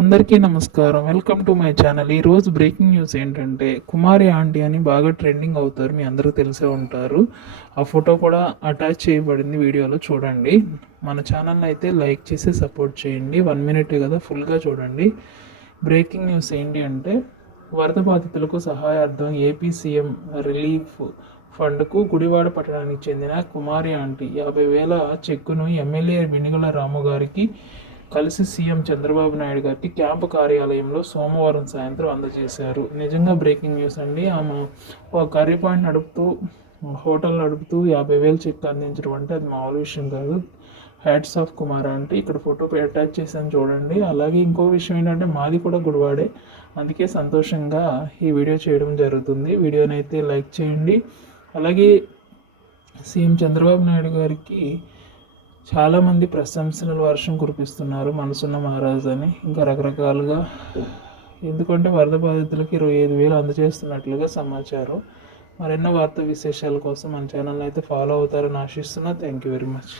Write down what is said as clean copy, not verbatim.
అందరికీ నమస్కారం. Welcome to my channel. ఈరోజు బ్రేకింగ్ న్యూస్ ఏంటంటే, కుమారి ఆంటీ అని బాగా ట్రెండింగ్ అవుతారు, మీ అందరూ తెలిసే ఉంటారు. ఆ ఫోటో కూడా అటాచ్ చేయబడింది, వీడియోలో చూడండి. మన ఛానల్ని అయితే లైక్ చేసి సపోర్ట్ చేయండి. 1 మినిట్ కదా, ఫుల్గా చూడండి. బ్రేకింగ్ న్యూస్ ఏంటి అంటే, వరద బాధితులకు సహాయార్థం ఏపీ సీఎం రిలీఫ్ ఫండ్కు గుడివాడ పట్టణానికి చెందిన కుమారి ఆంటీ 50,000 చెక్కును ఎమ్మెల్యే మినిగల రాము గారికి కలిసి సీఎం చంద్రబాబు నాయుడు గారికి క్యాంపు కార్యాలయంలో సోమవారం సాయంత్రం అందజేశారు. నిజంగా బ్రేకింగ్ న్యూస్ అండి. ఆమె ఒక కర్రీ పాయింట్ నడుపుతూ, హోటల్ నడుపుతూ 50,000 చెక్ అందించడం అంటే అది మామూలు విషయం కాదు. హ్యాట్స్ ఆఫ్ కుమార్ అంటే ఇక్కడ ఫోటో అటాచ్ చేశాను చూడండి. అలాగే ఇంకో విషయం ఏంటంటే, మాది కూడా గుడివాడే, అందుకే సంతోషంగా ఈ వీడియో చేయడం జరుగుతుంది. వీడియోని అయితే లైక్ చేయండి. అలాగే సీఎం చంద్రబాబు నాయుడు గారికి చాలామంది ప్రశంసల వర్షం కురిపిస్తున్నారు, మనసున్న మహారాజు అని, ఇంకా రకరకాలుగా. ఎందుకంటే వరద బాధితులకి 25,000 అందజేస్తున్నట్లుగా సమాచారం. మరెన్నో వార్తా విశేషాల కోసం మన ఛానల్ అయితే ఫాలో అవుతారని ఆశిస్తున్నా. Thank you very much.